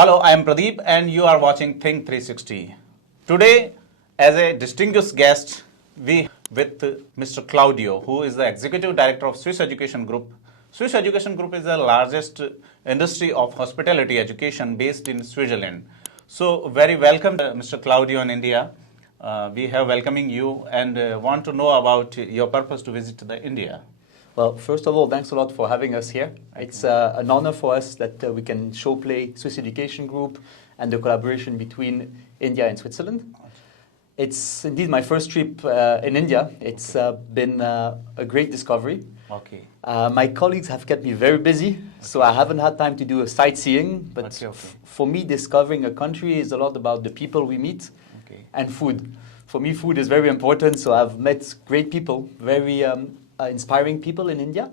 Hello, I am Pradeep and you are watching Think 360. Today, as a distinguished guest, we with Mr. Claudio, who is the Executive Director of Swiss Education Group. Swiss Education Group is the largest industry of hospitality education based in Switzerland. So, very welcome, Mr. Claudio in India. We have welcoming you and want to know about your purpose to visit the India. Well, first of all, thanks a lot for having us here. It's an honor for us that we can showplay Swiss Education Group and the collaboration between India and Switzerland. It's indeed my first trip in India. It's been a great discovery. Okay. My colleagues have kept me very busy, so I haven't had time to do a sightseeing. But for me, discovering a country is a lot about the people we meet and food. For me, food is very important, so I've met great people, very inspiring people in India.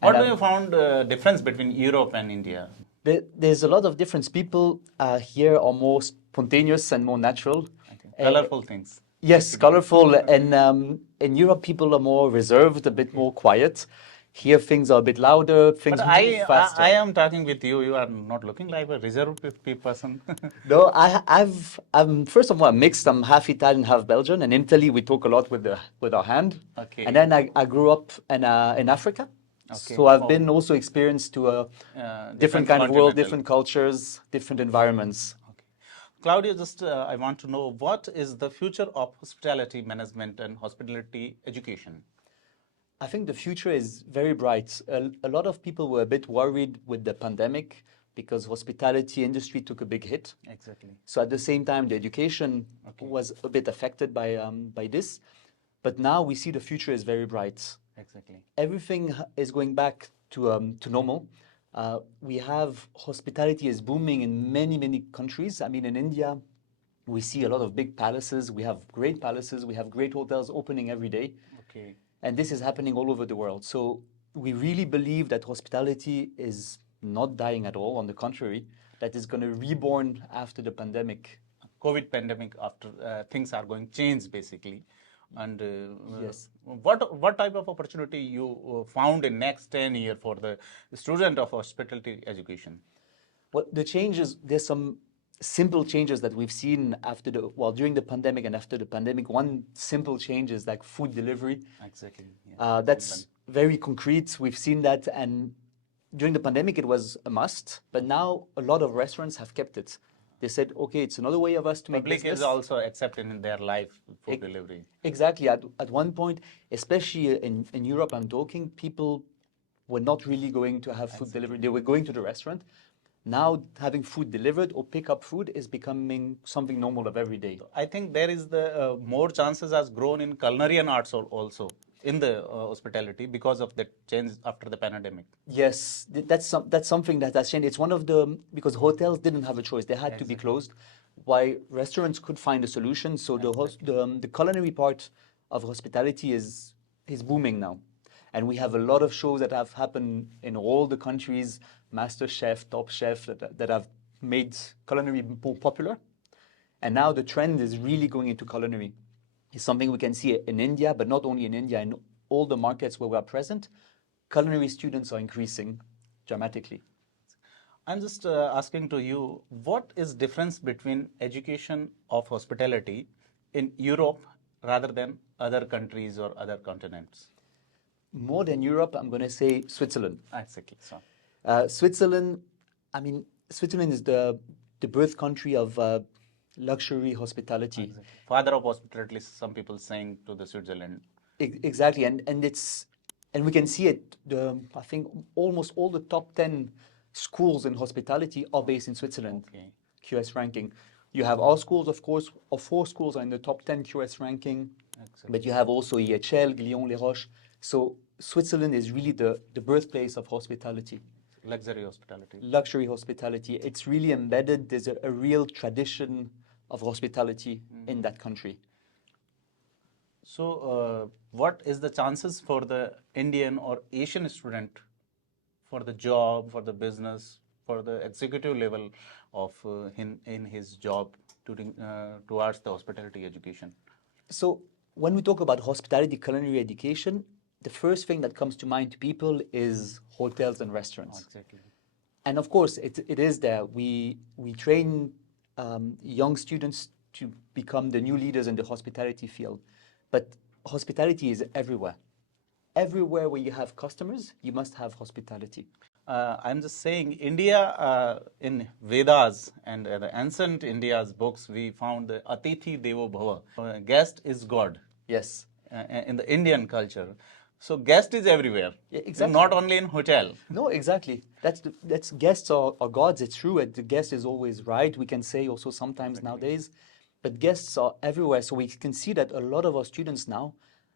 What do you found difference between Europe and India? There's a lot of difference. People here are more spontaneous and more natural. Colorful things. Yes, colorful. And in Europe, people are more reserved, a bit more quiet. Here, things are a bit louder, things move faster. I am talking with you. You are not looking like a reserved person. No, I'm first of all I'm mixed. I'm half Italian, half Belgian. And in Italy, we talk a lot with our hand. Okay. And then I grew up in Africa. Okay. So I've been also experienced to a different kind of world, different cultures, different environments. Okay. Claudio, just I want to know, what is the future of hospitality management and hospitality education? I think the future is very bright. A lot of people were a bit worried with the pandemic because hospitality industry took a big hit. Exactly. So at the same time, the education was a bit affected by this. But now we see the future is very bright. Exactly. Everything is going back to normal. We have hospitality is booming in many countries. I mean, in India, we see a lot of big palaces. We have great palaces. We have great hotels opening every day. Okay. And this is happening all over the world. So we really believe that hospitality is not dying at all. On the contrary, that is going to reborn after the pandemic. COVID pandemic, after things are going to change basically. And yes. What type of opportunity you found in next 10 years for the student of hospitality education? Well, the changes, there's some simple changes that we've seen during the pandemic and after the pandemic. One simple change is like food delivery. Exactly. Yeah. That's very concrete. We've seen that, and during the pandemic it was a must, but now a lot of restaurants have kept it. They said, okay, it's another way of us to make business. Public is also accepted in their life food delivery. Exactly. At one point, especially in Europe, I'm talking, people were not really going to have food delivery. They were going to the restaurant. Now having food delivered or pick up food is becoming something normal of every day. I think there is the more chances has grown in culinary and arts also in the hospitality because of the change after the pandemic. Yes, that's something that has changed. It's one of because hotels didn't have a choice; they had to be closed. Why restaurants could find a solution. So the culinary part of hospitality is booming now. And we have a lot of shows that have happened in all the countries, Master Chef, Top Chef, that have made culinary more popular. And now the trend is really going into culinary. It's something we can see in India, but not only in India, in all the markets where we are present, culinary students are increasing dramatically. I'm just asking to you, what is difference between education of hospitality in Europe rather than other countries or other continents? More than Europe, I'm going to say Switzerland. Exactly. So. Switzerland, I mean, Switzerland is the birth country of luxury hospitality. Exactly. Father of hospitality, some people saying to the Switzerland. Exactly, and we can see it. I think almost all the top 10 schools in hospitality are based in Switzerland. Okay. QS ranking. You have our schools, of course. Our 4 schools are in the top 10 QS ranking. Exactly. But you have also EHL, Glion, Les Roches. So Switzerland is really the birthplace of hospitality. Luxury hospitality. Luxury hospitality. It's really embedded. There's a real tradition of hospitality in that country. So what is the chances for the Indian or Asian student for the job, for the business, for the executive level of in his job towards the hospitality education? So when we talk about hospitality culinary education, the first thing that comes to mind to people is hotels and restaurants. Exactly. And of course, it is there. We train young students to become the new leaders in the hospitality field. But hospitality is everywhere. Everywhere where you have customers, you must have hospitality. I'm just saying, India, in Vedas and the ancient India's books, we found the Atithi Devo Bhava. Guest is God Yes. in the Indian culture. So guest is everywhere, Yeah, exactly. not only in hotel. No, exactly. That's guests are gods. It's true. The guest is always right. We can say also sometimes nowadays, but guests are everywhere. So we can see that a lot of our students now,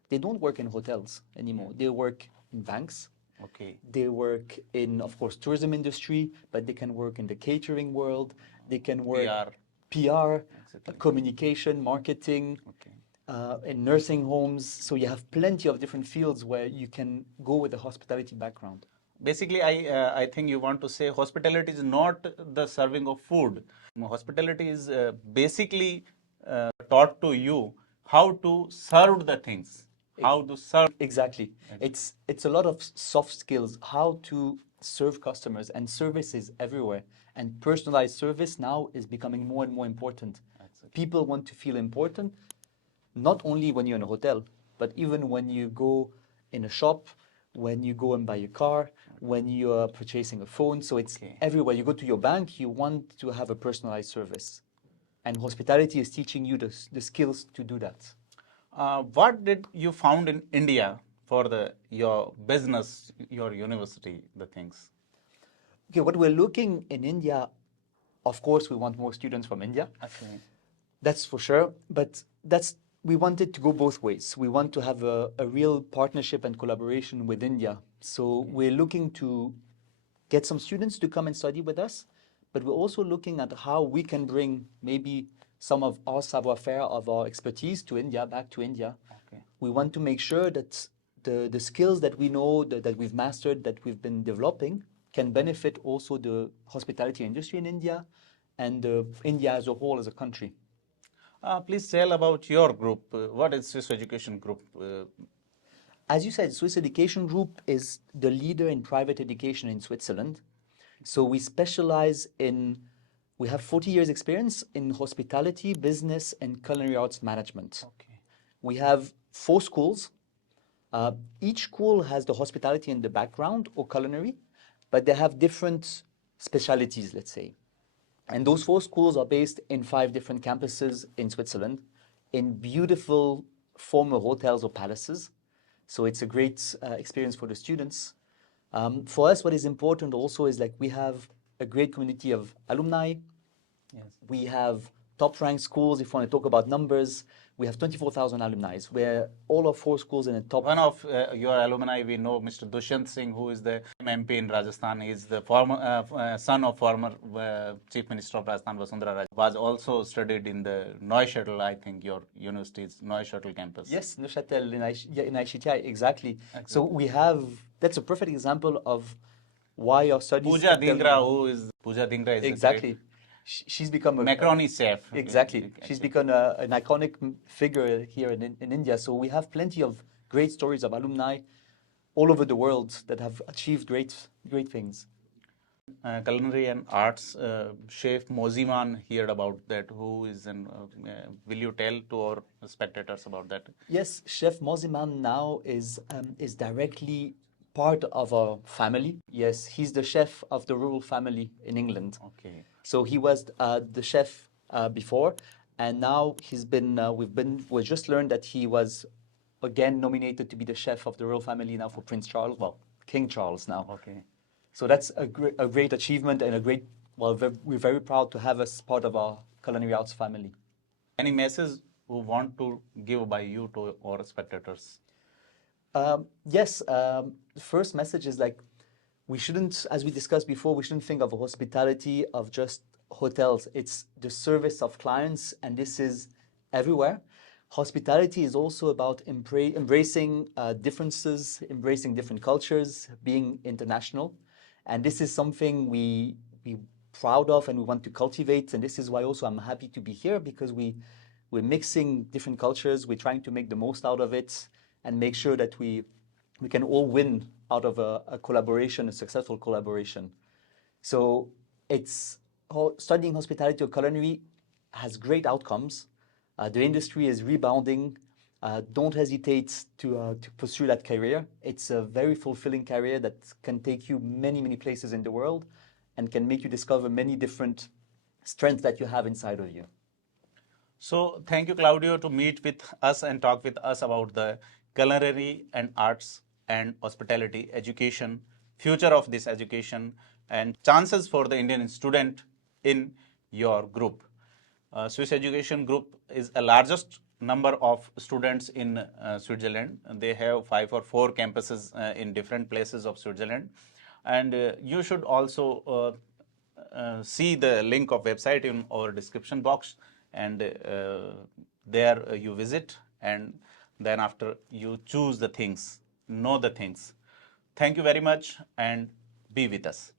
they don't work in hotels anymore. They work in banks. Okay. They work in, of course, tourism industry, but they can work in the catering world. They can work PR, Exactly. communication, marketing, Okay. in nursing homes. So you have plenty of different fields where you can go with a hospitality background. Basically, I think you want to say hospitality is not the serving of food. Hospitality is basically taught to you how to serve the things, how to serve. Exactly. It's a lot of soft skills, how to serve customers, and service is everywhere. And personalized service now is becoming more and more important. People want to feel important, not only when you're in a hotel, but even when you go in a shop, when you go and buy a car, when you are purchasing a phone. So it's everywhere. You go to your bank, you want to have a personalized service. And hospitality is teaching you the skills to do that. What did you found in India for your business, your university, the things? Okay, what we're looking in India, of course, we want more students from India. Okay. That's for sure. But we want it to go both ways. We want to have a real partnership and collaboration with India. So we're looking to get some students to come and study with us, but we're also looking at how we can bring maybe some of our savoir-faire, of our expertise to India, back to India. Okay. We want to make sure that the skills that we know, that we've mastered, that we've been developing, can benefit also the hospitality industry in India and India as a whole, as a country. Please tell about your group. What is Swiss Education Group? As you said, Swiss Education Group is the leader in private education in Switzerland. So we specialize we have 40 years experience in hospitality, business, and culinary arts management. Okay. We have 4 schools. Each school has the hospitality in the background or culinary, but they have different specialities, let's say. And those 4 schools are based in 5 different campuses in Switzerland, in beautiful former hotels or palaces. So it's a great experience for the students. For us, what is important also is like we have a great community of alumni. Yes. We have top-ranked schools. If you want to talk about numbers, we have 24,000 alumni, where all our 4 schools in the top. One of your alumni, we know Mr. Dushyant Singh, who is the MP in Rajasthan. He is the former son of former Chief Minister of Rajasthan, Vasundhara Raje. Was also studied in the Neuchâtel, I think, your university's Neuchâtel campus. Yes, Neuchâtel in ICTI, exactly. So we have, that's a perfect example of why our studies. Pooja Dhingra is exactly. She's become a macaroni chef. Exactly. She's become an iconic figure here in India. So we have plenty of great stories of alumni all over the world that have achieved great things. Culinary and arts chef Moziman heard about that. Who is will you tell to our spectators about that? Yes, Chef Moziman now is directly part of our family. Yes, he's the chef of the royal family in England. Okay. So he was the chef before, and now we just learned that he was again nominated to be the chef of the royal family now for Prince Charles, well, King Charles now. Okay. So that's a great achievement and we're very proud to have as part of our culinary arts family. Any message who want to give by you to our spectators? Yes, the first message is like, we shouldn't, as we discussed before, we shouldn't think of hospitality of just hotels. It's the service of clients, and this is everywhere. Hospitality is also about embracing differences, embracing different cultures, being international. And this is something we're proud of and we want to cultivate. And this is why also I'm happy to be here, because we're mixing different cultures. We're trying to make the most out of it and make sure that we can all win out of a collaboration, a successful collaboration. So it's studying hospitality or culinary has great outcomes. The industry is rebounding. Don't hesitate to pursue that career. It's a very fulfilling career that can take you many, many places in the world and can make you discover many different strengths that you have inside of you. So thank you, Claudio, to meet with us and talk with us about the culinary and arts and hospitality education, future of this education, and chances for the Indian student in your group. Swiss Education Group is the largest number of students in Switzerland. They have 5 or 4 campuses in different places of Switzerland. And you should also see the link of website in our description box, and there you visit, and then after you choose the things, know the things. Thank you very much, and be with us.